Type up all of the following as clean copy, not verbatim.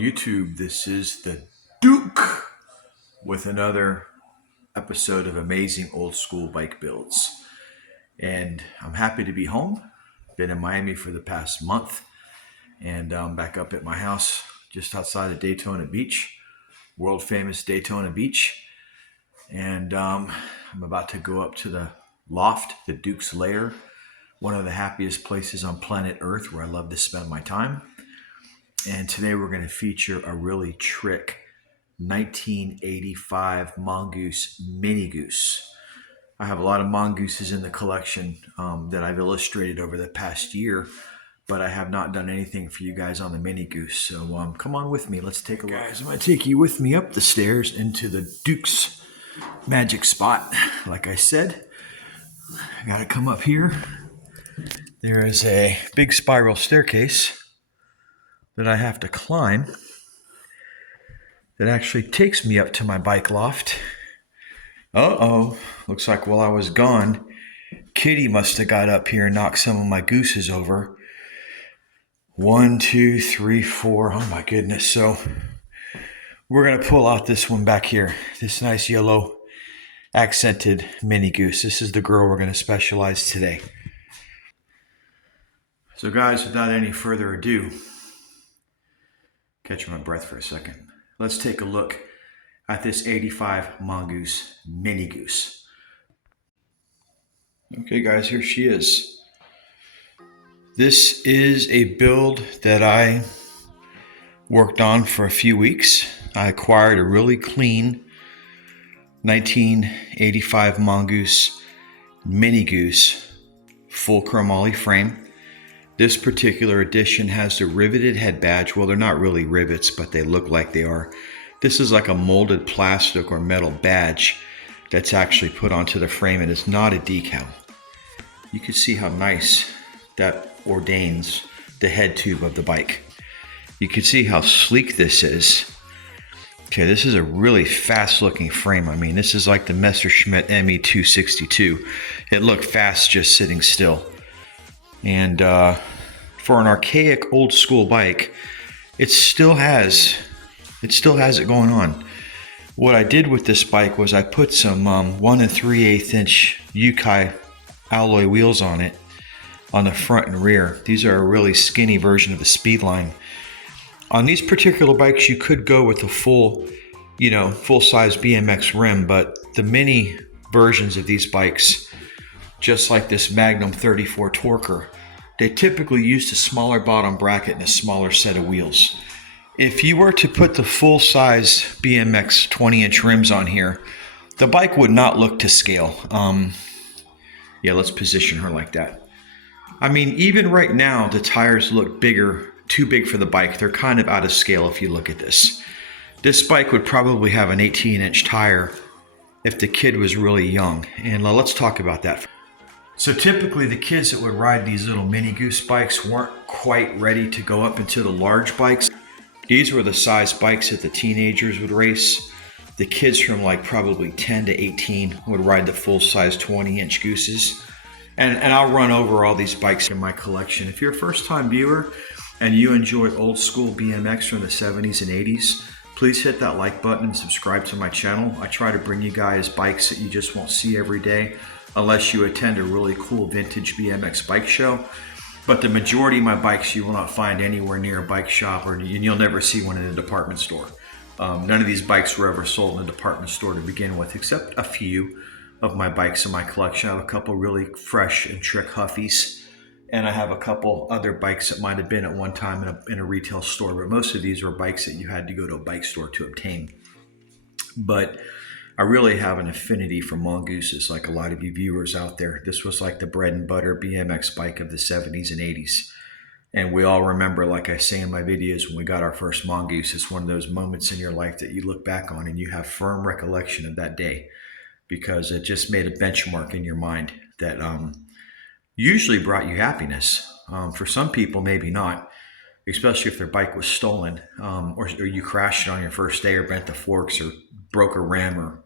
YouTube, this is the Duke with another episode of Amazing Old School Bike Builds. And I'm happy to be home. Been in Miami for the past month, and I'm back up at my house just outside of Daytona Beach, world famous Daytona Beach. And I'm about to go up to the loft, the Duke's Lair, one of the happiest places on planet Earth where I love to spend my time. And today we're going to feature a really trick 1985 Mongoose MINIGOOSE. I have a lot of Mongooses in the collection that I've illustrated over the past year, but I have not done anything for you guys on the MINIGOOSE. So come on with me. Let's take a look. Guys, I'm going to take you with me up the stairs into the Duke's magic spot. Like I said, I got to come up here. There is a big spiral staircase that I have to climb that actually takes me up to my bike loft. Looks like while I was gone, Kitty must have got up here and knocked some of my gooses over. 1, 2, 3, 4. Oh my goodness. So we're going to pull out this one back here. This nice yellow accented MINIGOOSE. This is the girl we're going to specialize today. So guys, without any further ado, catch my breath for a second. Let's take a look at this 85 Mongoose MINIGOOSE. Okay guys, here she is. This is a build that I worked on for a few weeks. I acquired a really clean 1985 Mongoose MINIGOOSE full chromoly frame. This particular edition has the riveted head badge. Well, they're not really rivets, but they look like they are. This is like a molded plastic or metal badge that's actually put onto the frame, and it's not a decal. You can see how nice that ordains the head tube of the bike. You can see how sleek this is. Okay, this is a really fast looking frame. I mean, this is like the Messerschmitt ME262. It looked fast just sitting still. And for an archaic old school bike, it still has it going on. What I did with this bike was I put some 1 3/8 inch Yukai alloy wheels on it on the front and rear. These are a really skinny version of the Speedline. On these particular bikes, you could go with a full size BMX rim, but the mini versions of these bikes, just like this Magnum 34 Torquer, they typically use a smaller bottom bracket and a smaller set of wheels. If you were to put the full-size BMX 20-inch rims on here, the bike would not look to scale. Yeah, let's position her like that. I mean, even right now, the tires look bigger, too big for the bike. They're kind of out of scale if you look at this. This bike would probably have an 18-inch tire if the kid was really young. And let's talk about that. So typically the kids that would ride these little MINIGOOSE bikes weren't quite ready to go up into the large bikes. These were the size bikes that the teenagers would race. The kids from like probably 10 to 18 would ride the full-size 20-inch gooses. And I'll run over all these bikes in my collection. If you're a first-time viewer and you enjoy old school BMX from the 70s and 80s, please hit that like button and subscribe to my channel. I try to bring you guys bikes that you just won't see every day unless you attend a really cool vintage BMX bike show. But the majority of my bikes you will not find anywhere near a bike shop, and you'll never see one in a department store. None of these bikes were ever sold in a department store to begin with, except a few of my bikes in my collection. I have a couple really fresh and trick Huffies, and I have a couple other bikes that might have been at one time in a retail store, but most of these were bikes that you had to go to a bike store to obtain. But I really have an affinity for Mongooses, like a lot of you viewers out there. This was like the bread and butter BMX bike of the 70s and 80s. And we all remember, like I say in my videos, when we got our first Mongoose, it's one of those moments in your life that you look back on and you have firm recollection of that day, because it just made a benchmark in your mind that usually brought you happiness. For some people, maybe not, especially if their bike was stolen, or you crashed it on your first day, or bent the forks, or broke a rim, or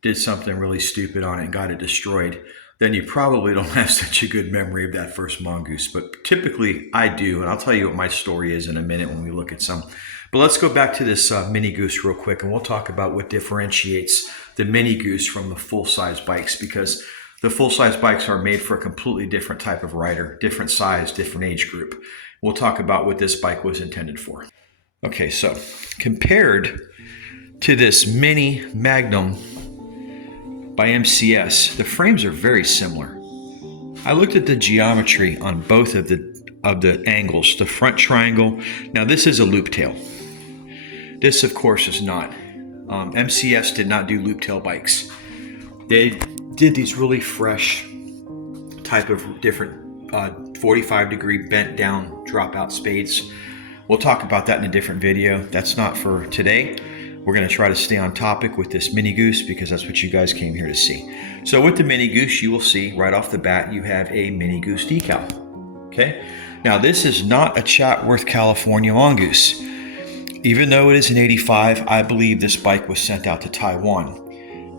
did something really stupid on it and got it destroyed. then you probably don't have such a good memory of that first mongoose. But typically I do, and I'll tell you what my story is in a minute when we look at some. But let's go back to this MINIGOOSE real quick, and we'll talk about what differentiates the MINIGOOSE from the full-size bikes, because the full-size bikes are made for a completely different type of rider, different size, different age group. We'll talk about what this bike was intended for. Okay, so compared to this Mini Magnum by MCS, the frames are very similar. I looked at the geometry on both of the angles, the front triangle. Now this is a loop tail. This, of course, is not. MCS did not do loop tail bikes. They did these really fresh type of different 45-degree bent down dropout spades. We'll talk about that in a different video. That's not for today. We're going to try to stay on topic with this MINIGOOSE because that's what you guys came here to see. So with the MINIGOOSE, you will see right off the bat, you have a MINIGOOSE decal. Okay. Now this is not a Chatsworth, California mongoose. Even though it is an 85, I believe this bike was sent out to Taiwan.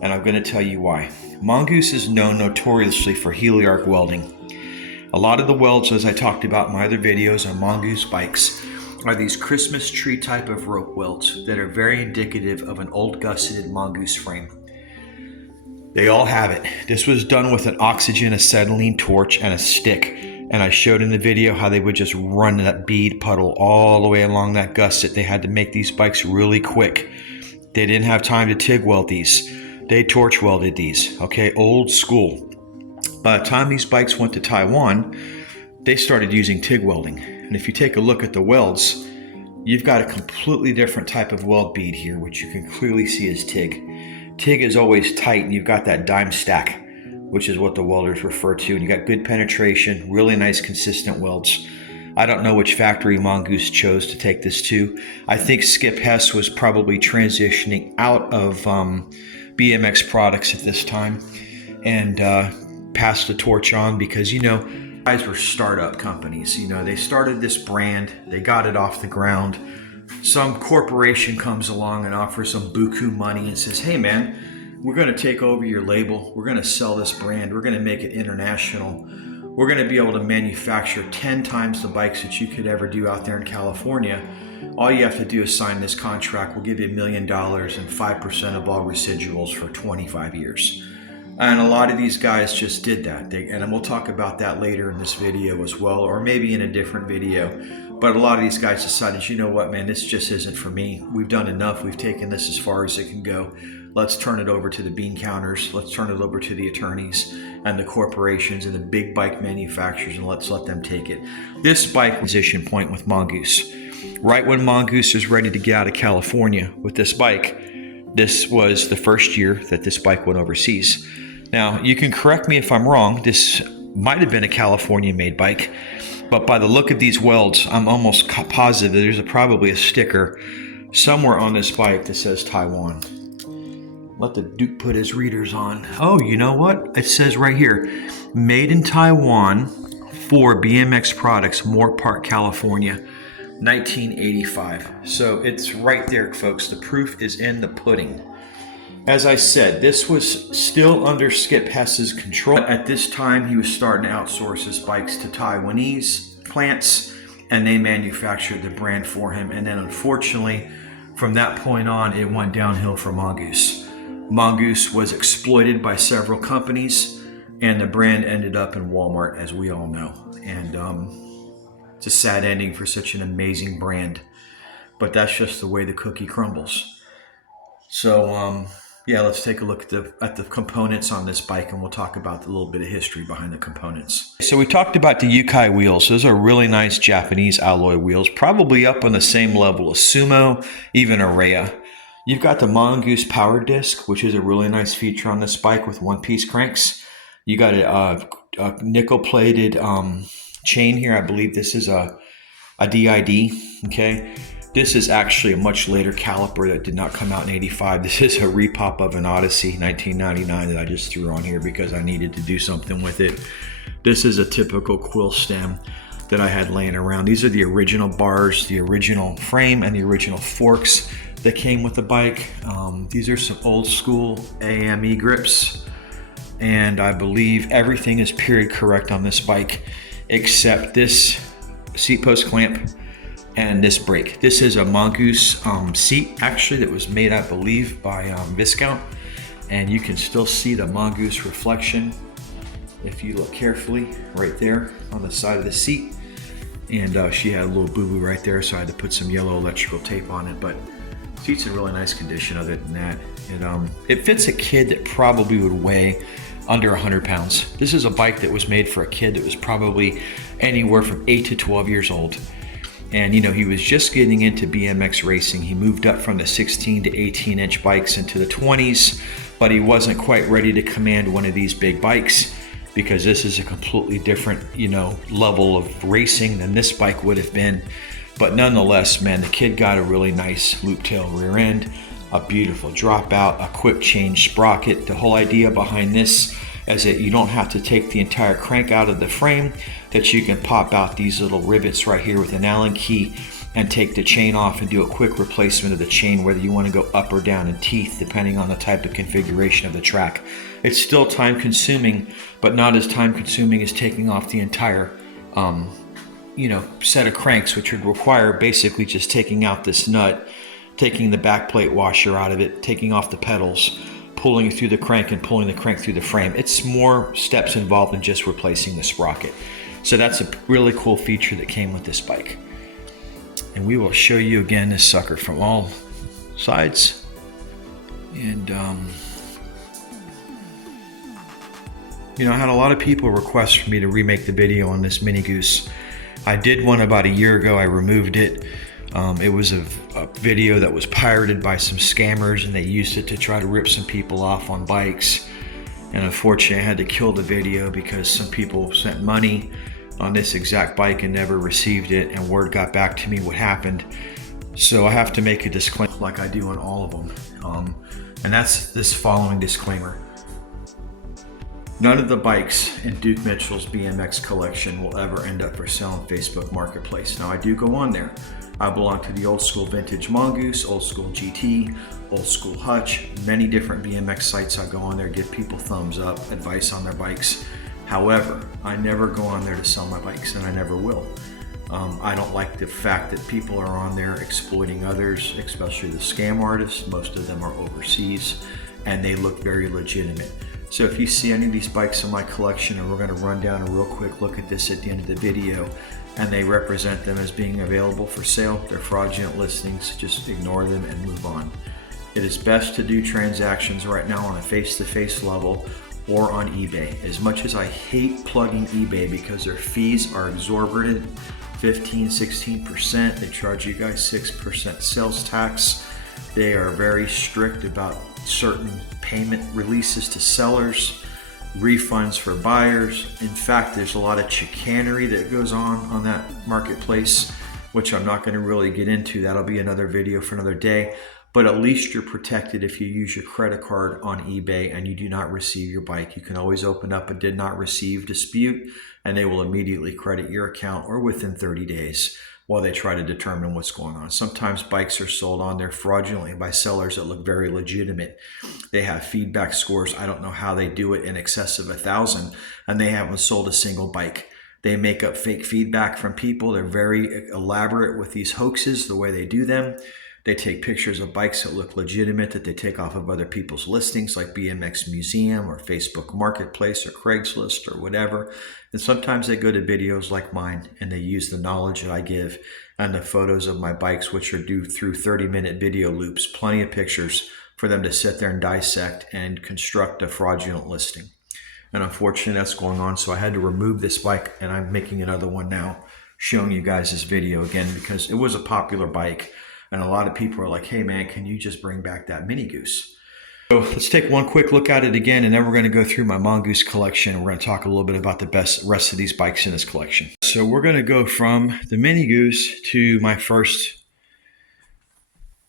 And I'm going to tell you why. Mongoose is known notoriously for heliarc welding. A lot of the welds, as I talked about in my other videos on Mongoose bikes, are these Christmas tree type of rope welds that are very indicative of an old gusseted Mongoose frame. They all have it. This was done with an oxygen acetylene torch and a stick. And I showed in the video how they would just run that bead puddle all the way along that gusset. They had to make these bikes really quick. They didn't have time to TIG weld these. They torch welded these, okay, old school. By the time these bikes went to Taiwan, they started using TIG welding. And if you take a look at the welds, you've got a completely different type of weld bead here, which you can clearly see as TIG. TIG is always tight, and you've got that dime stack, which is what the welders refer to. And you got good penetration, really nice consistent welds. I don't know which factory Mongoose chose to take this to. I think Skip Hess was probably transitioning out of BMX products at this time and passed the torch on because, you know, guys were startup companies. You know, they started this brand, they got it off the ground. Some corporation comes along and offers some buku money and says, hey man, we're going to take over your label. We're going to sell this brand. We're going to make it international. We're going to be able to manufacture 10 times the bikes that you could ever do out there in California. All you have to do is sign this contract. We'll give you $1 million and 5% of all residuals for 25 years. And a lot of these guys just did that. And we'll talk about that later in this video as well, or maybe in a different video. But a lot of these guys decided, you know what, man, this just isn't for me. We've done enough. We've taken this as far as it can go. Let's turn it over to the bean counters. Let's turn it over to the attorneys and the corporations and the big bike manufacturers, and let's let them take it. This bike position point with Mongoose. Right when Mongoose was ready to get out of California with this bike, this was the first year that this bike went overseas. Now, you can correct me if I'm wrong. This might have been a California-made bike, but by the look of these welds, I'm almost positive that there's probably a sticker somewhere on this bike that says Taiwan. Let the Duke put his readers on. Oh, you know what? It says right here, made in Taiwan for BMX products, Moore Park, California, 1985. So it's right there, folks. The proof is in the pudding. As I said, this was still under Skip Hess's control. At this time, he was starting to outsource his bikes to Taiwanese plants, and they manufactured the brand for him. And then unfortunately, from that point on, it went downhill for Mongoose. Mongoose was exploited by several companies, and the brand ended up in Walmart, as we all know. And it's a sad ending for such an amazing brand, but that's just the way the cookie crumbles. So, yeah, let's take a look at the components on this bike, and we'll talk about a little bit of history behind the components. So we talked about the Yukai wheels. Those are really nice Japanese alloy wheels, probably up on the same level as Sumo, even Araya. You've got the Mongoose power disc, which is a really nice feature on this bike with one-piece cranks. You got a nickel-plated chain here. I believe this is a DID, okay? This is actually a much later caliper that did not come out in 85. This is a repop of an Odyssey 1999 that I just threw on here because I needed to do something with it. This is a typical quill stem that I had laying around. These are the original bars, the original frame, and the original forks that came with the bike. These are some old school AME grips. and I believe everything is period correct on this bike except this seat post clamp and this brake. This is a Mongoose seat actually that was made, I believe, by Viscount, and you can still see the Mongoose reflection if you look carefully right there on the side of the seat. And she had a little boo-boo right there, so I had to put some yellow electrical tape on it, but the seat's in really nice condition other than that. It fits a kid that probably would weigh under 100 pounds. This is a bike that was made for a kid that was probably anywhere from 8 to 12 years old. And he was just getting into BMX racing. He moved up from the 16 to 18 inch bikes into the 20s, but he wasn't quite ready to command one of these big bikes because this is a completely different, level of racing than this bike would have been. But nonetheless, man, the kid got a really nice loop tail rear end, a beautiful dropout, a quick change sprocket. The whole idea behind this is that you don't have to take the entire crank out of the frame, that you can pop out these little rivets right here with an Allen key and take the chain off and do a quick replacement of the chain, whether you want to go up or down in teeth, depending on the type of configuration of the track. It's still time consuming, but not as time consuming as taking off the entire set of cranks, which would require basically just taking out this nut, taking the back plate washer out of it, taking off the pedals, pulling it through the crank and pulling the crank through the frame. It's more steps involved than just replacing the sprocket. So that's a really cool feature that came with this bike. And we will show you again this sucker from all sides. And I had a lot of people request for me to remake the video on this MINIGOOSE. I did one about a year ago. I removed it. It was a video that was pirated by some scammers, and they used it to try to rip some people off on bikes. And unfortunately, I had to kill the video because some people sent money on this exact bike and never received it, and word got back to me what happened. So I have to make a disclaimer like I do on all of them. And that's this following disclaimer. None of the bikes in Duke Mitchell's BMX collection will ever end up for sale on Facebook Marketplace. Now I do go on there. I belong to the old school vintage Mongoose, old school GT, old school Hutch, many different BMX sites. I go on there, give people thumbs up, advice on their bikes. However, I never go on there to sell my bikes, and I never will. I don't like the fact that people are on there exploiting others, especially the scam artists. Most of them are overseas, and they look very legitimate. So if you see any of these bikes in my collection, and we're going to run down a real quick look at this at the end of the video, and they represent them as being available for sale, they're fraudulent listings. Just ignore them and move on. It is best to do transactions right now on a face-to-face level or on eBay. As much as I hate plugging eBay because their fees are exorbitant, 15-16%, they charge you guys 6% sales tax. They are very strict about certain payment releases to sellers, refunds for buyers. In fact, there's a lot of chicanery that goes on that marketplace, which I'm not going to really get into. That'll be another video for another day. But at least you're protected if you use your credit card on eBay and you do not receive your bike. You can always open up a did not receive dispute, and they will immediately credit your account or within 30 days while they try to determine what's going on. Sometimes bikes are sold on there fraudulently by sellers that look very legitimate. They have feedback scores. I don't know how they do it, in excess of 1,000, and they haven't sold a single bike. They make up fake feedback from people. They're very elaborate with these hoaxes, the way they do them. They take pictures of bikes that look legitimate that they take off of other people's listings like BMX Museum or Facebook Marketplace or Craigslist or whatever. And sometimes they go to videos like mine and they use the knowledge that I give and the photos of my bikes, which are due through 30-minute video loops, plenty of pictures for them to sit there and dissect and construct a fraudulent listing. And unfortunately, that's going on. So I had to remove this bike, and I'm making another one now, showing you guys this video again because it was a popular bike. And a lot of people are like, hey man, can you just bring back that MINIGOOSE? So let's take one quick look at it again, and then we're going to go through my Mongoose collection. And we're going to talk a little bit about the rest of these bikes in this collection. So we're going to go from the MINIGOOSE to my first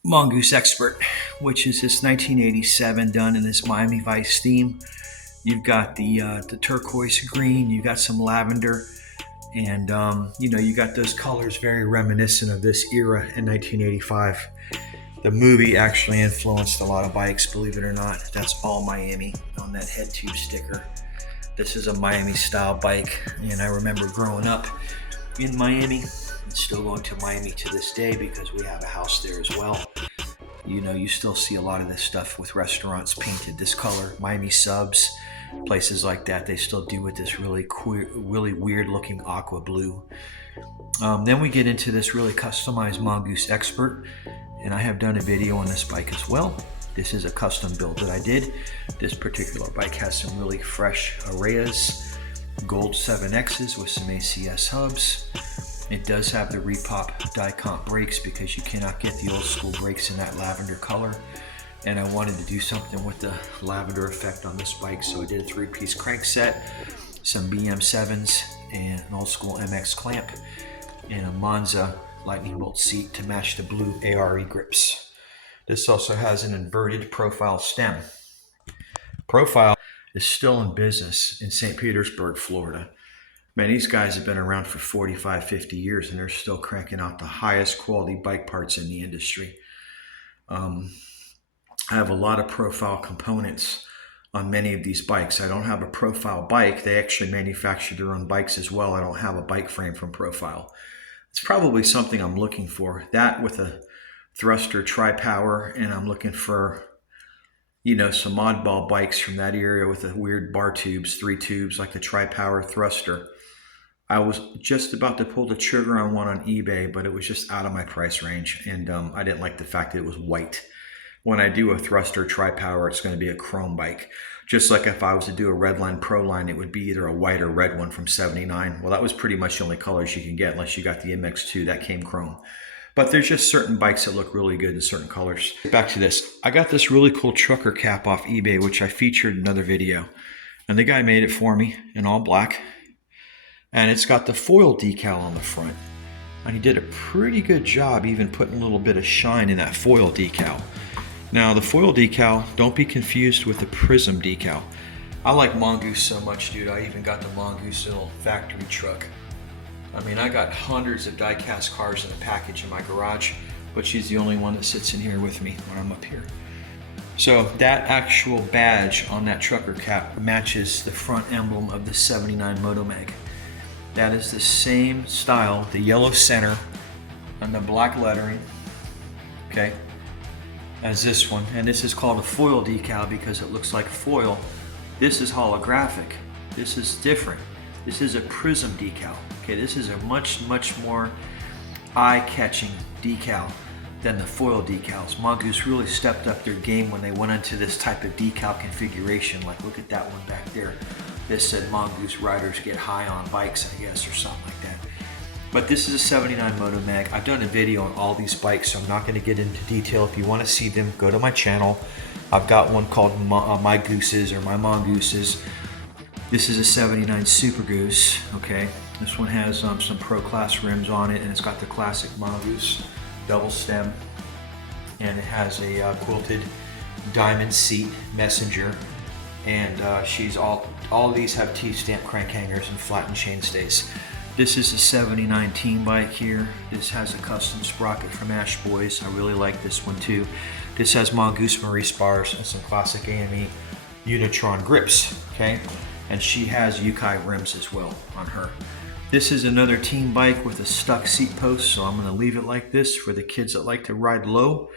Mongoose Expert, which is this 1987 done in this Miami Vice theme. You've got the turquoise green, you got some lavender, and you got those colors very reminiscent of this era in 1985. The movie actually influenced a lot of bikes, believe it or not. That's all Miami on that head tube sticker. This is a Miami style bike, and I remember growing up in Miami and still going to Miami to this day because we have a house there as well. You know, you still see a lot of this stuff with restaurants painted this color. Miami Subs, places like that, they still do with this really weird looking aqua blue. Then we get into this really customized Mongoose Expert, and I have done a video on this bike as well. This is a custom build that I did. This particular bike has some really fresh Arrayas, gold 7Xs with some ACS hubs. It does have the repop die comp brakes because you cannot get the old school brakes in that lavender color. And I wanted to do something with the lavender effect on this bike, so I did a 3-piece crank set, some BM7s, and an old school MX clamp, and a Monza lightning bolt seat to match the blue ARE grips. This also has an inverted profile stem. Profile is still in business in St. Petersburg, Florida. Man, these guys have been around for 45, 50 years, and they're still cranking out the highest quality bike parts in the industry. I have a lot of profile components on many of these bikes. I don't have a profile bike. They actually manufacture their own bikes as well. I don't have a bike frame from Profile. It's probably something I'm looking for. That with a thruster tri-power, and I'm looking for, you know, some oddball bikes from that area with the weird bar tubes, 3 tubes, like the tri-power thruster. I was just about to pull the trigger on one on eBay, but it was just out of my price range, and I didn't like the fact that it was white. When I do a thruster tri-power, it's going to be a chrome bike. Just like if I was to do a Redline Pro Line, it would be either a white or red one from 79. Well, that was pretty much the only colors you can get unless you got the MX2 that came chrome. But there's just certain bikes that look really good in certain colors. Back to this. I got this really cool trucker cap off eBay, which I featured in another video. And the guy made it for me in all black. And it's got the foil decal on the front. And he did a pretty good job even putting a little bit of shine in that foil decal. Now, the foil decal, don't be confused with the prism decal. I like Mongoose so much, dude. I even got the Mongoose little factory truck. I mean, I got hundreds of die-cast cars in a package in my garage, but she's the only one that sits in here with me when I'm up here. So that actual badge on that trucker cap matches the front emblem of the 79 Motomag. That is the same style, the yellow center and the black lettering, okay, as this one. And this is called a foil decal because it looks like foil. This is holographic. This is different. This is a prism decal. Okay, this is a much more eye-catching decal than the foil decals. Mongoose really stepped up their game when they went into this type of decal configuration. Like, look at that one back there. This said Mongoose riders get high on bikes, I guess, or something like that. But this is a 79 Motomag. I've done a video on all these bikes, so I'm not going to get into detail. If you want to see them, go to my channel. I've got one called My Gooses or My Mongooses. This is a 79 Super Goose, okay? This one has some Pro Class rims on it, and it's got the classic Mongoose double stem. And it has a quilted diamond seat messenger. And she's all of these have T-stamp crank hangers and flattened chainstays. This is a 79 team bike here. This has a custom sprocket from Ash Boys. I really like this one too. This has Mongoose Marie spars and some classic AME Unitron grips, okay? And she has Yukai rims as well on her. This is another team bike with a stuck seat post, so I'm gonna leave it like this for the kids that like to ride low.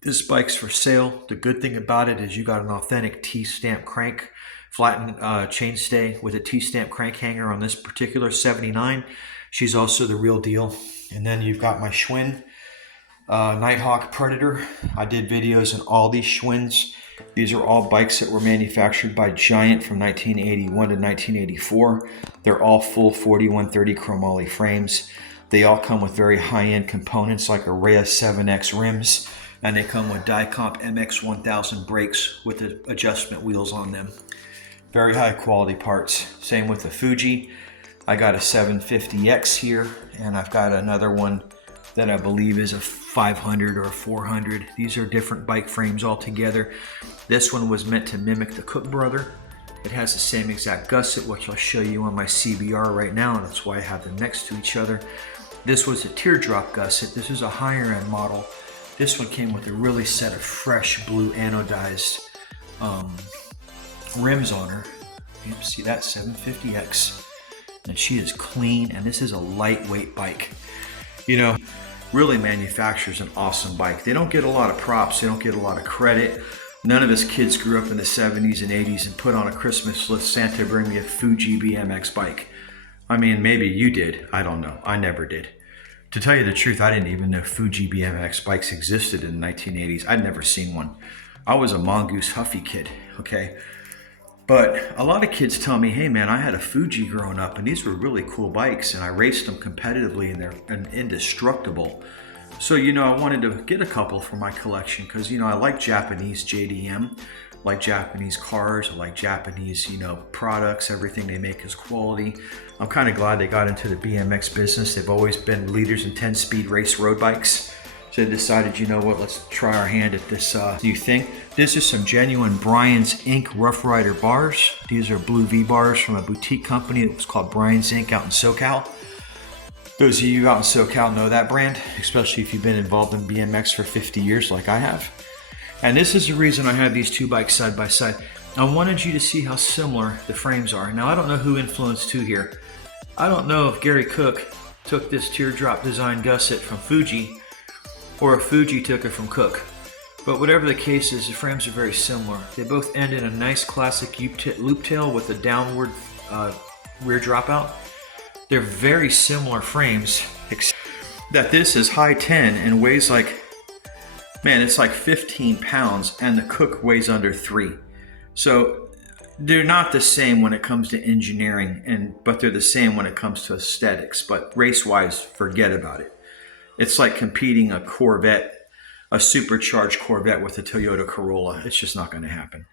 This bike's for sale. The good thing about it is you got an authentic T-stamp crank, flattened chainstay with a T-stamp crank hanger on this particular 79. She's also the real deal. And then you've got my Schwinn Nighthawk Predator. I did videos on all these Schwinns. These are all bikes that were manufactured by Giant from 1981 to 1984. They're all full 4130 chromoly frames. They all come with very high-end components like Araya 7X rims, and they come with die comp MX 1000 brakes with the adjustment wheels on them. Very high quality parts. Same with the Fuji. I got a 750X here, and I've got another one that I believe is a 500 or 400. These are different bike frames altogether. This one was meant to mimic the Cook brother. It has the same exact gusset, which I'll show you on my CBR right now, and that's why I have them next to each other. This was a teardrop gusset. This is a higher end model This one came with a really set of fresh blue anodized rims on her. You see that 750X, and she is clean, and this is a lightweight bike. You know, really manufactures an awesome bike. They don't get a lot of props, they don't get a lot of credit. None of us kids grew up in the 70s and 80s and put on a Christmas list, Santa bring me a Fuji BMX bike. I mean, maybe you did, I don't know, I never did. To tell you the truth, I didn't even know Fuji BMX bikes existed in the 1980s. I'd never seen one. I was a Mongoose Huffy kid, okay? But a lot of kids tell me, hey man, I had a Fuji growing up and these were really cool bikes and I raced them competitively and they're indestructible. So, I wanted to get a couple for my collection because, I like Japanese JDM, like Japanese cars, I like Japanese, products, everything they make is quality. I'm kind of glad they got into the BMX business. They've always been leaders in 10-speed race road bikes. So they decided, you know what, let's try our hand at this new thing. This is some genuine Brian's Inc. Rough Rider bars. These are blue V bars from a boutique company that was called Brian's Inc. out in SoCal. Those of you out in SoCal know that brand, especially if you've been involved in BMX for 50 years like I have. And this is the reason I have these two bikes side by side. I wanted you to see how similar the frames are. Now, I don't know who influenced who here. I don't know if Gary Cook took this teardrop design gusset from Fuji or if Fuji took it from Cook. But whatever the case is, the frames are very similar. They both end in a nice classic loop tail with a downward rear dropout. They're very similar frames, except that this is high 10 and weighs like, man, it's like 15 pounds and the Cook weighs under 3. So they're not the same when it comes to engineering, but they're the same when it comes to aesthetics. But race-wise, forget about it. It's like competing a Corvette, a supercharged Corvette with a Toyota Corolla. It's just not going to happen.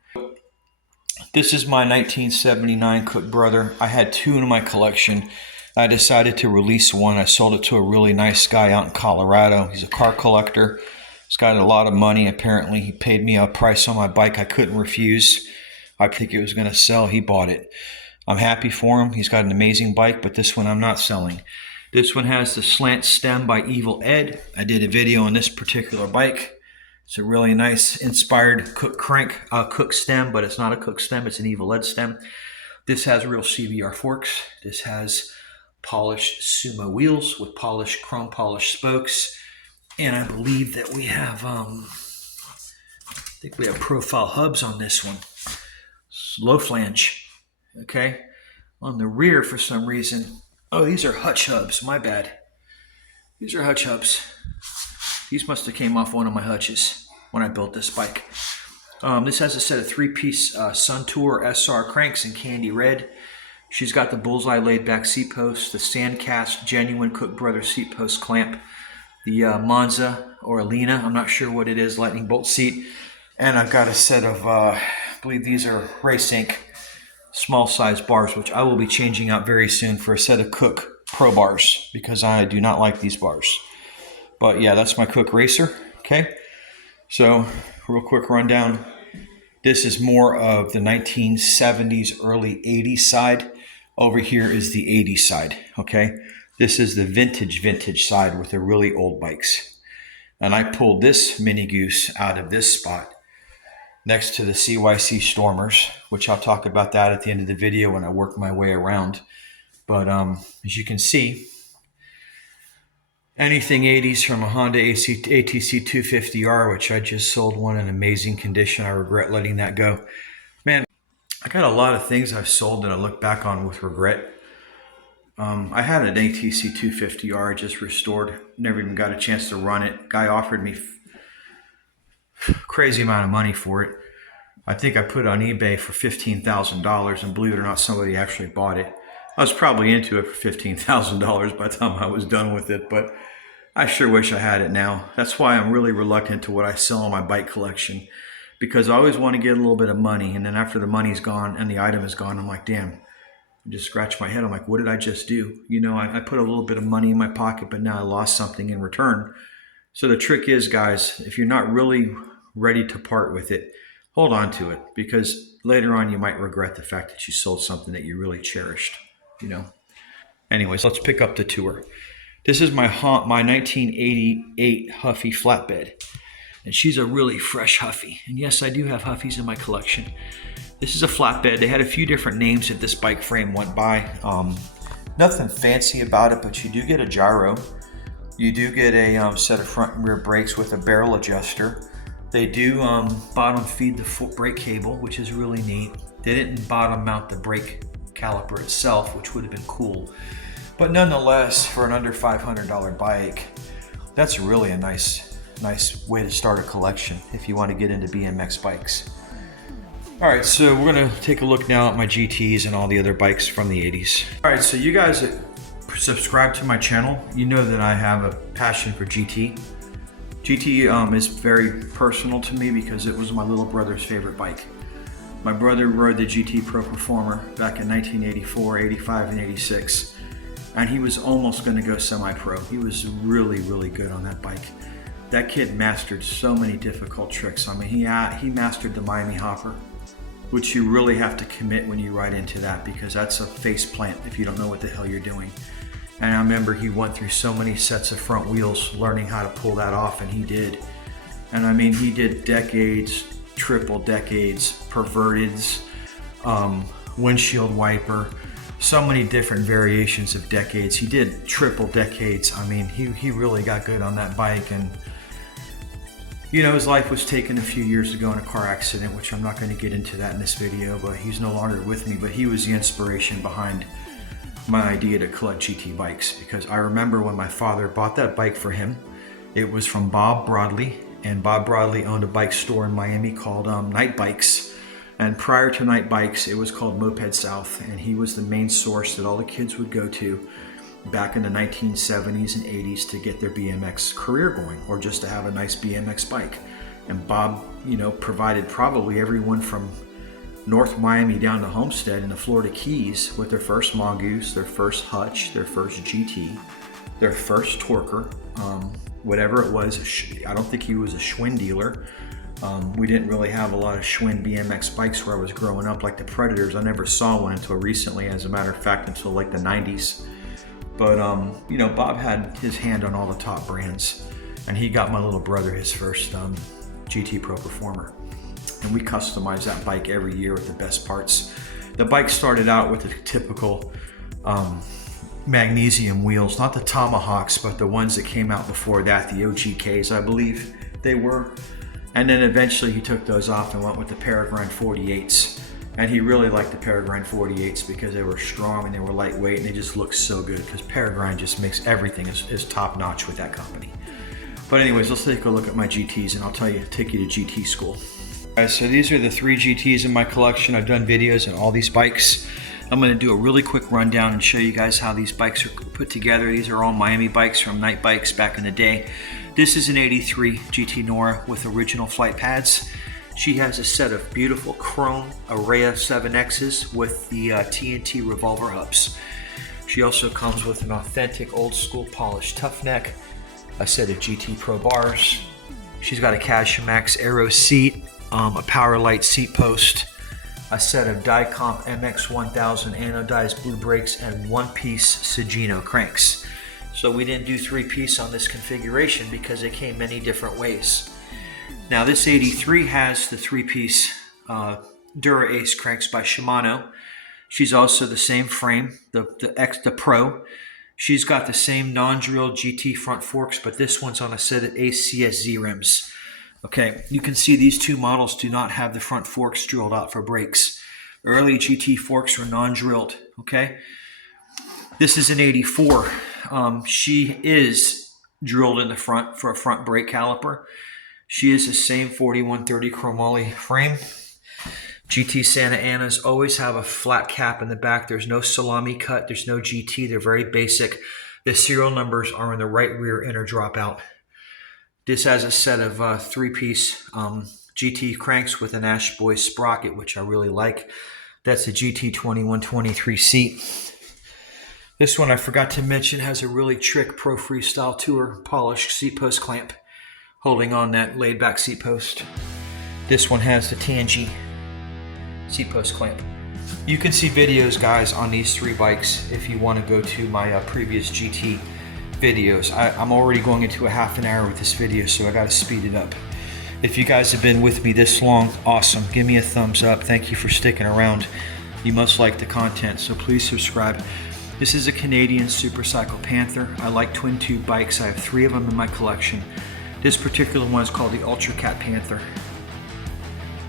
This is my 1979 Cook Brother. I had two in my collection. I decided to release one. I sold it to a really nice guy out in Colorado. He's a car collector. He's got a lot of money, apparently. He paid me a price on my bike I couldn't refuse. I think it was going to sell. He bought it. I'm happy for him. He's got an amazing bike, but this one I'm not selling. This one has the slant stem by Evil Ed. I did a video on this particular bike. It's a really nice inspired Cook stem, but it's not a Cook stem. It's an Evil Ed stem. This has real CBR forks. This has polished Sumo wheels with chrome polished spokes. And I believe that we have, profile hubs on this one. Low flange, okay? On the rear, for some reason, oh, these are hutch hubs, my bad. These are hutch hubs. These must have came off one of my hutches when I built this bike. This has a set of 3-piece Sun Tour SR cranks in candy red. She's got the bullseye laid back seat post, the Sandcast genuine Cook Brothers seat post clamp, the Monza or Alina, I'm not sure what it is, lightning bolt seat. And I've got a set of, I believe these are Race Inc. small size bars, which I will be changing out very soon for a set of Cook Pro bars because I do not like these bars. But yeah, that's my Cook Racer, okay? So, real quick rundown. This is more of the 1970s, early 80s side. Over here is the 80s side, okay? This is the vintage side with the really old bikes. And I pulled this MINIGOOSE out of this spot next to the CYC Stormers, which I'll talk about that at the end of the video when I work my way around. But as you can see, anything 80s from a Honda ATC 250R, which I just sold one in amazing condition. I regret letting that go. Man, I got a lot of things I've sold that I look back on with regret. I had an ATC 250R just restored. Never even got a chance to run it. Guy offered me crazy amount of money for it. I think I put it on eBay for $15,000, and believe it or not, somebody actually bought it. I was probably into it for $15,000 by the time I was done with it, but I sure wish I had it now. That's why I'm really reluctant to what I sell on my bike collection, because I always want to get a little bit of money, and then after the money's gone and the item is gone, I'm like, damn. I just scratch my head. I'm like, what did I just do? I put a little bit of money in my pocket, but now I lost something in return. So the trick is, guys, if you're not really ready to part with it, hold on to it, because later on you might regret the fact that you sold something that you really cherished, Anyways, let's pick up the tour. This is my 1988 Huffy flatbed. And she's a really fresh Huffy. And yes, I do have Huffies in my collection. This is a flatbed. They had a few different names that this bike frame went by. Nothing fancy about it, but you do get a gyro. You do get a set of front and rear brakes with a barrel adjuster. They do bottom feed the brake cable, which is really neat. They didn't bottom mount the brake caliper itself, which would have been cool. But nonetheless, for an under $500 bike, that's really a nice way to start a collection if you want to get into BMX bikes. All right, so we're gonna take a look now at my GTs and all the other bikes from the 80s. All right, so you guys that subscribe to my channel, you know that I have a passion for GT. GT is very personal to me because it was my little brother's favorite bike. My brother rode the GT Pro Performer back in 1984, 85, and 86. And he was almost gonna go semi-pro. He was really, really good on that bike. That kid mastered so many difficult tricks. I mean, he mastered the Miami Hopper, which you really have to commit when you ride into that because that's a face plant if you don't know what the hell you're doing. And I remember he went through so many sets of front wheels learning how to pull that off, and he did. And I mean, he did decades, triple decades, perverteds, windshield wiper, so many different variations of decades. He did triple decades. I mean, he really got good on that bike. And you know, his life was taken a few years ago in a car accident, which I'm not going to get into that in this video, but he's no longer with me. But he was the inspiration behind my idea to collect GT bikes, because I remember when my father bought that bike for him, it was from Bob Broadley, and Bob Broadley owned a bike store in Miami called Night Bikes. And prior to Night Bikes, it was called Moped South, and he was the main source that all the kids would go to back in the 1970s and 80s to get their BMX career going, or just to have a nice BMX bike. And Bob, you know, provided probably everyone from North Miami down to Homestead in the Florida Keys with their first Mongoose, their first Hutch, their first GT, their first Torquer, whatever it was. I don't think he was a Schwinn dealer. We didn't really have a lot of Schwinn BMX bikes where I was growing up, like the Predators. I never saw one until recently, as a matter of fact, until like the 90s. But, you know, Bob had his hand on all the top brands, and he got my little brother his first GT Pro Performer. And we customized that bike every year with the best parts. The bike started out with the typical magnesium wheels, not the Tomahawks, but the ones that came out before that, the OGKs, I believe they were. And then eventually he took those off and went with the Peregrine 48s. And he really liked the Peregrine 48s because they were strong and they were lightweight and they just looked so good, because Peregrine just makes everything is top notch with that company. But anyways, let's take a look at my GTs and I'll take you to GT school. All right, so these are the 3 GTs in my collection. I've done videos on all these bikes. I'm going to do a really quick rundown and show you guys how these bikes are put together. These are all Miami bikes from Night Bikes back in the day. This is an 83 GT Nora with original flight pads. She has a set of beautiful chrome Araya 7Xs with the TNT revolver hubs. She also comes with an authentic old school polished tough neck, a set of GT Pro bars. She's got a Cashmax Aero seat, a Power Light seat post, a set of Dicomp MX1000 anodized blue brakes, and one-piece Sagino cranks. So we didn't do 3-piece on this configuration because they came many different ways. Now this 83 has the 3-piece Dura Ace cranks by Shimano. She's also the same frame, the Pro. She's got the same non-drilled GT front forks, but this one's on a set of ACSZ rims. Okay, you can see these two models do not have the front forks drilled out for brakes. Early GT forks were non-drilled, okay? This is an 84. She is drilled in the front for a front brake caliper. She is the same 4130 chromoly frame. GT Santa Anas always have a flat cap in the back. There's no salami cut. There's no GT. They're very basic. The serial numbers are in the right rear inner dropout. This has a set of 3-piece GT cranks with an Ash Boy sprocket, which I really like. That's a GT 2123 seat. This one I forgot to mention has a really trick Pro Freestyle Tour polished seat post clamp holding on that laid back seat post. This one has the Tangy seat post clamp. You can see videos, guys, on these 3 bikes if you want to go to my previous GT videos. I'm already going into a half an hour with this video, so I got to speed it up. If you guys have been with me this long, awesome. Give me a thumbs up. Thank you for sticking around. You must like the content, so please subscribe. This is a Canadian Supercycle Panther. I like twin tube bikes. I have 3 of them in my collection. This particular one is called the Ultra Cat Panther.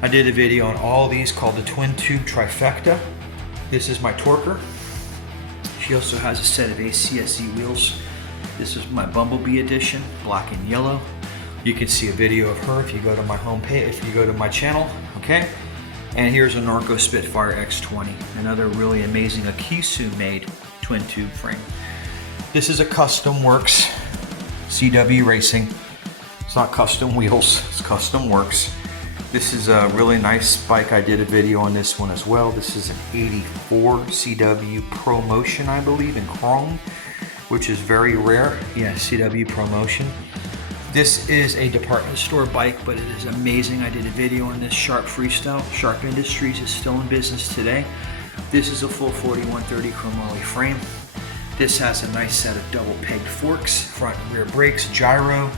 I did a video on all these called the twin tube trifecta. This is my torquer. She also has a set of ACSE wheels. This is my Bumblebee edition, black and yellow. You can see a video of her if you go to my homepage, if you go to my channel, okay? And here's a Norco Spitfire X20, another really amazing Akisu made twin tube frame. This is a Custom Works CW Racing. It's not custom wheels, it's Custom Works. This is a really nice bike. I did a video on this one as well. This is an 84 CW Pro Motion, I believe, in chrome, which is very rare. Yeah, CW Pro Motion. This is a department store bike, but it is amazing. I did a video on this Sharp Freestyle. Sharp Industries is still in business today. This is a full 4130 chromoly frame. This has a nice set of double pegged forks, front and rear brakes, gyro,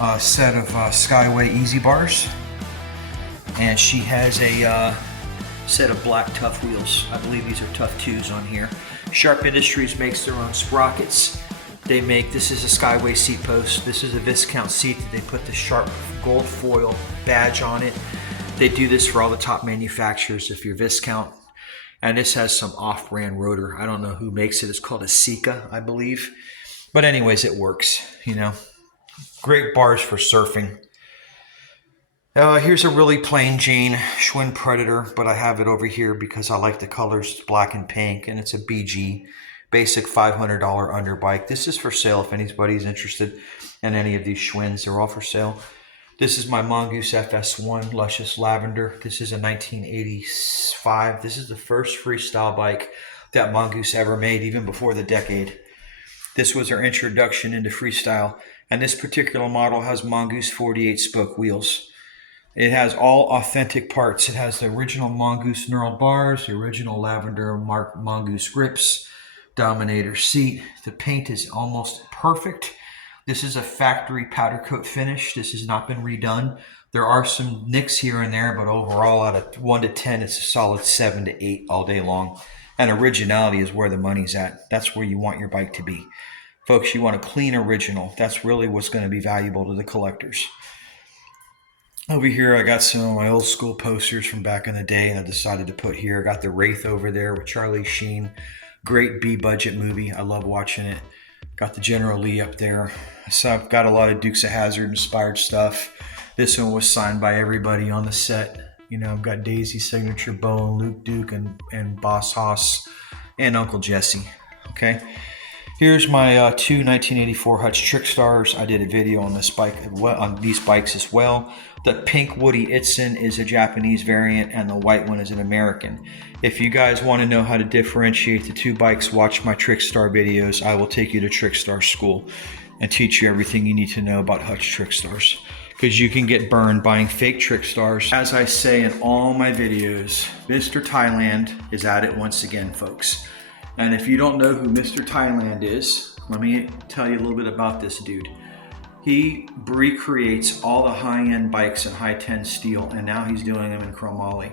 a set of Skyway Easy Bars. And she has a set of black Tough wheels. I believe these are Tough 2s on here. Sharp Industries makes their own sprockets. They make, this is a Skyway seat post. This is a Viscount seat that they put the Sharp gold foil badge on it. They do this for all the top manufacturers if you're Viscount. And this has some off-brand rotor. I don't know who makes it. It's called a Sika, I believe. But anyways, it works, you know. Great bars for surfing. Here's a really plain Jane Schwinn Predator, but I have it over here because I like the colors, black and pink, and it's a BG, basic $500 underbike. This is for sale if anybody's interested in any of these Schwinns. They're all for sale. This is my Mongoose FS1 Luscious Lavender. This is a 1985. This is the first freestyle bike that Mongoose ever made, even before the decade. This was our introduction into freestyle, and this particular model has Mongoose 48 spoke wheels. It has all authentic parts. It has the original Mongoose knurled bars, the original Lavender Mark Mongoose grips, Dominator seat. The paint is almost perfect. This is a factory powder coat finish. This has not been redone. There are some nicks here and there, but overall out of 1 to 10, it's a solid 7 to 8 all day long. And originality is where the money's at. That's where you want your bike to be. Folks, you want a clean original. That's really what's going to be valuable to the collectors. Over here, I got some of my old school posters from back in the day, and I decided to put here. I got the Wraith over there with Charlie Sheen. Great B-budget movie. I love watching it. Got the General Lee up there. So I've got a lot of Dukes of Hazzard inspired stuff. This one was signed by everybody on the set. You know, I've got Daisy's signature, Bo and Luke Duke, and Boss Haas, and Uncle Jesse. Okay. Here's my 2 1984 Hutch Trickstars. I did a video on this bike, on these bikes as well. The pink Woody Itzen is a Japanese variant, and the white one is an American. If you guys want to know how to differentiate the 2 bikes, watch my Trickstar videos. I will take you to Trickstar school and teach you everything you need to know about Hutch Trickstars, because you can get burned buying fake Trickstars. As I say in all my videos, Mr. Thailand is at it once again, folks. And if you don't know who Mr. Thailand is, let me tell you a little bit about this dude. He recreates all the high-end bikes in high-10 steel, and now he's doing them in chromoly.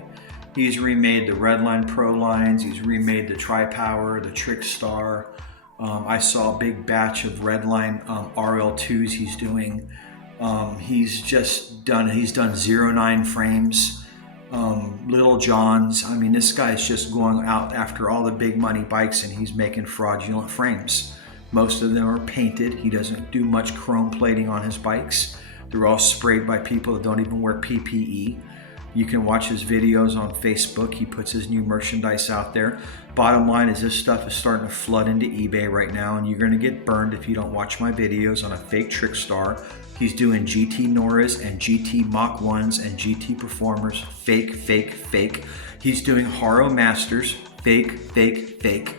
He's remade the Redline Pro lines, he's remade the Tri-Power, the Trickstar. I saw a big batch of Redline RL2s he's doing. He's done 09 frames. Little Johns. I mean, this guy's just going out after all the big money bikes, and he's making fraudulent frames. Most of them are painted. He doesn't do much chrome plating on his bikes. They're all sprayed by people that don't even wear PPE. You can watch his videos on Facebook. He puts his new merchandise out there. Bottom line is this stuff is starting to flood into eBay right now, and you're going to get burned if you don't watch my videos on a fake Trickstar. He's doing GT Noras and GT Mach 1s and GT Performers, fake, fake, fake. He's doing Haro Masters, fake, fake, fake.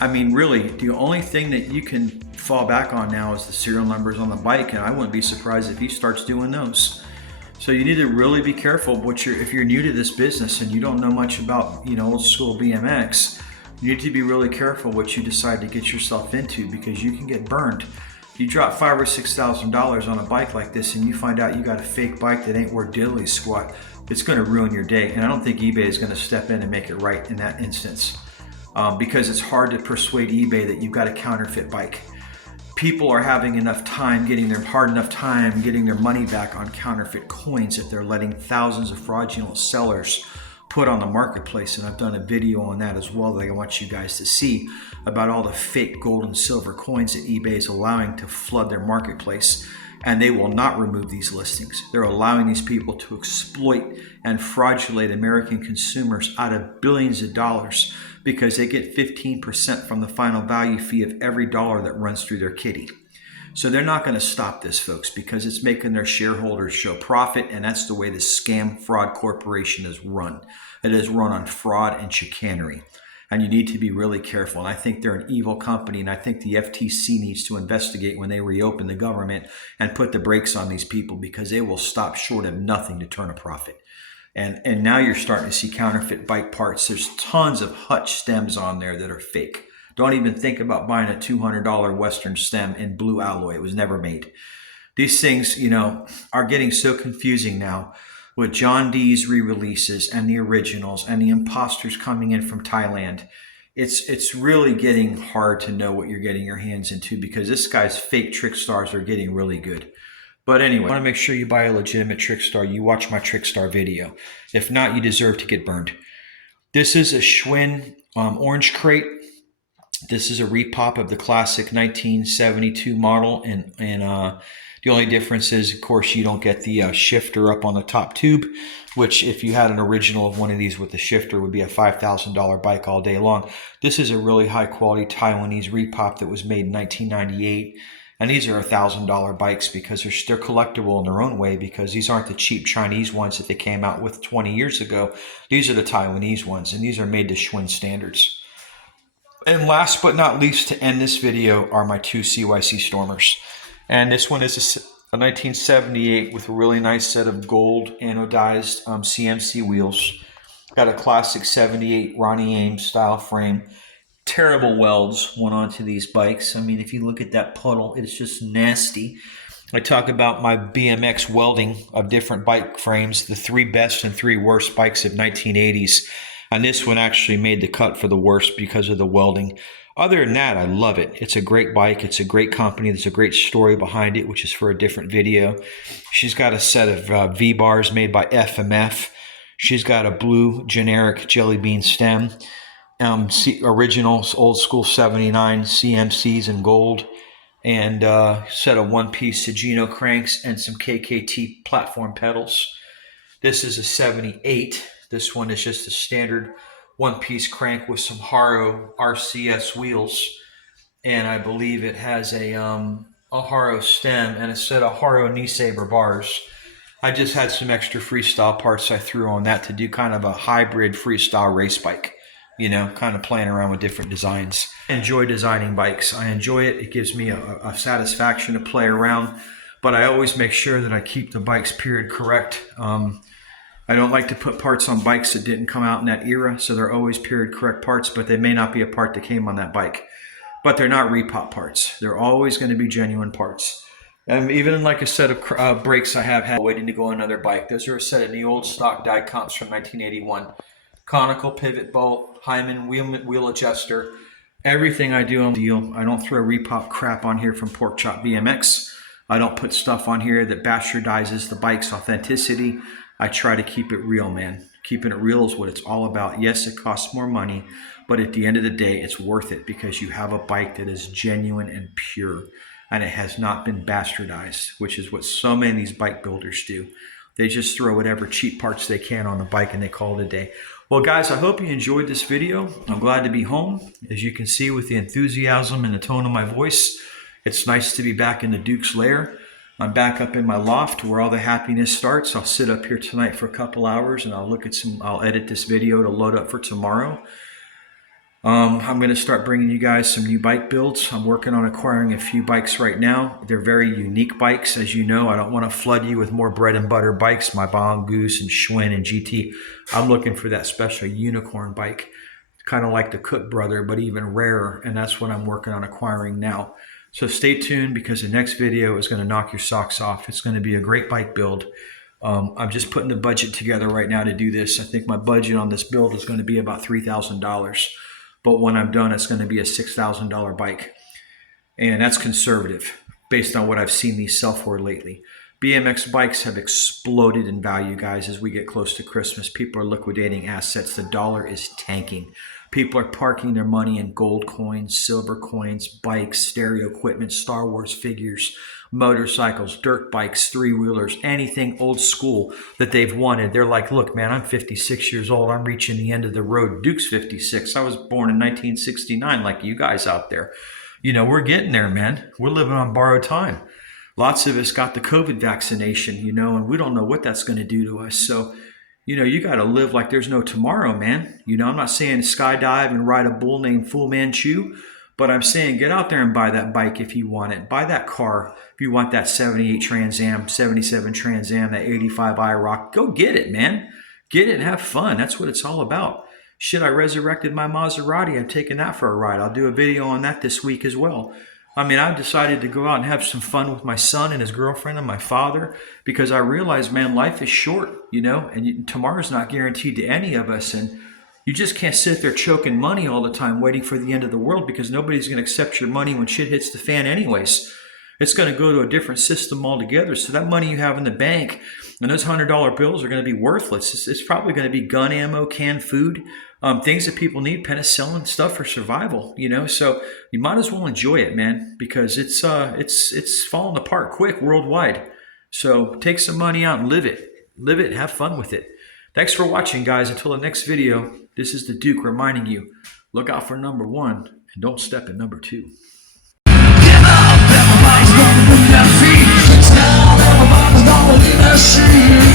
I mean, really, the only thing that you can fall back on now is the serial numbers on the bike, and I wouldn't be surprised if he starts doing those. So you need to really be careful if you're new to this business and you don't know much about, old school BMX. You need to be really careful what you decide to get yourself into, because you can get burned. You drop $5,000 or $6,000 on a bike like this and you find out you got a fake bike that ain't worth diddly squat, it's going to ruin your day. And I don't think eBay is going to step in and make it right in that instance, because it's hard to persuade eBay that you've got a counterfeit bike. People are having enough time getting their money back on counterfeit coins that they're letting thousands of fraudulent sellers put on the marketplace. And I've done a video on that as well that I want you guys to see, about all the fake gold and silver coins that eBay is allowing to flood their marketplace. And they will not remove these listings. They're allowing these people to exploit and fraudulate American consumers out of billions of dollars, because they get 15% from the final value fee of every dollar that runs through their kitty. So they're not going to stop this, folks, because it's making their shareholders show profit, and that's the way the scam fraud corporation is run. It is run on fraud and chicanery, and you need to be really careful. And I think they're an evil company, and I think the FTC needs to investigate when they reopen the government and put the brakes on these people, because they will stop short of nothing to turn a profit. And now you're starting to see counterfeit bike parts. There's tons of hutch stems on there that are fake. Don't even think about buying a $200 Western stem in blue alloy. It was never made. These things, are getting so confusing now with John Dee's re-releases and the originals and the imposters coming in from Thailand. It's really getting hard to know what you're getting your hands into, because this guy's fake trick stars are getting really good. But anyway, I want to make sure you buy a legitimate trick star. You watch my trick star video. If not, you deserve to get burned. This is a Schwinn orange crate. This is a repop of the classic 1972 model, and the only difference is, of course, you don't get the shifter up on the top tube, which if you had an original of one of these with the shifter would be a $5,000 bike all day long. This is a really high quality Taiwanese repop that was made in 1998. And these are $1,000 bikes because they're collectible in their own way, because these aren't the cheap Chinese ones that they came out with 20 years ago. These are the Taiwanese ones, and these are made to Schwinn standards. And last but not least, to end this video, are my two CYC Stormers. And this one is a 1978 with a really nice set of gold anodized CMC wheels. Got a classic 78 Ronnie Ames style frame. Terrible welds went onto these bikes. I mean, if you look at that puddle, it's just nasty. I talk about my BMX welding of different bike frames, the 3 best and 3 worst bikes of 1980s. And this one actually made the cut for the worst because of the welding. Other than that, I love it. It's a great bike. It's a great company. There's a great story behind it, which is for a different video. She's got a set of V-bars made by FMF. She's got a blue generic jelly bean stem. Original old school 79 CMCs in gold, and set of one-piece Sagino cranks and some KKT platform pedals. This is a 78. This one is just a standard one-piece crank with some Haro RCS wheels, and I believe it has a Haro stem and a set of Haro knee saber bars. I just had some extra freestyle parts I threw on that to do kind of a hybrid freestyle race bike. Kind of playing around with different designs. I enjoy designing bikes. I enjoy it. It gives me a satisfaction to play around, but I always make sure that I keep the bikes period correct. I don't like to put parts on bikes that didn't come out in that era, so they're always period correct parts, but they may not be a part that came on that bike. But they're not repop parts. They're always going to be genuine parts. Even like a set of brakes I have had waiting to go on another bike. Those are a set of the old stock die comps from 1981. Conical pivot bolt, Hyman wheel adjuster. Everything I do on the deal. I don't throw repop crap on here from Pork Chop BMX. I don't put stuff on here that bastardizes the bike's authenticity. I try to keep it real, man. Keeping it real is what it's all about. Yes, it costs more money, but at the end of the day, it's worth it because you have a bike that is genuine and pure, and it has not been bastardized, which is what so many of these bike builders do. They just throw whatever cheap parts they can on the bike and they call it a day. Well, guys, I hope you enjoyed this video. I'm glad to be home. As you can see with the enthusiasm and the tone of my voice, it's nice to be back in the Duke's lair. I'm back up in my loft where all the happiness starts. I'll sit up here tonight for a couple hours and I'll edit this video to load up for tomorrow. I'm going to start bringing you guys some new bike builds. I'm working on acquiring a few bikes right now. They're very unique bikes. As you know, I don't want to flood you with more bread and butter bikes, my Mongoose and Schwinn and GT. I'm looking for that special unicorn bike. kind of like the Cook brother, but even rarer. And that's what I'm working on acquiring now. So stay tuned, because the next video is going to knock your socks off. It's going to be a great bike build. I'm just putting the budget together right now to do this. I think my budget on this build is going to be about $3,000. But when I'm done, it's going to be a $6,000 bike. And that's conservative based on what I've seen these sell for lately. BMX bikes have exploded in value, guys, as we get close to Christmas. People are liquidating assets. The dollar is tanking. People are parking their money in gold coins, silver coins, bikes, stereo equipment, Star Wars figures, motorcycles, dirt bikes, three-wheelers, anything old school that they've wanted. They're like, look, man, I'm 56 years old. I'm reaching the end of the road. Duke's 56. I was born in 1969 like you guys out there. You know, we're getting there, man. We're living on borrowed time. Lots of us got the COVID vaccination, you know, and we don't know what that's going to do to us. So, you know, you got to live like there's no tomorrow, man. You know, I'm not saying skydive and ride a bull named Fu Manchu, but I'm saying get out there and buy that bike if you want it. Buy that car if you want that 78 Trans Am, 77 Trans Am, that 85 IROC. Go get it, man. Get it and have fun. That's what it's all about. Shit, I resurrected my Maserati. I'm taking that for a ride. I'll do a video on that this week as well. I mean, I've decided to go out and have some fun with my son and his girlfriend and my father, because I realize, man, life is short, you know, and tomorrow's not guaranteed to any of us. And you just can't sit there choking money all the time waiting for the end of the world, because nobody's going to accept your money when shit hits the fan anyways. It's going to go to a different system altogether. So that money you have in the bank and those $100 bills are going to be worthless. It's probably going to be gun ammo, canned food, things that people need, penicillin, stuff for survival, you know. So you might as well enjoy it, man, because it's falling apart quick worldwide. So take some money out and live it, have fun with it. Thanks for watching, guys. Until the next video, this is the Duke reminding you, look out for number 1 and don't step in number 2. Everybody's gonna move their feet. It's now everybody's gonna leave their seat.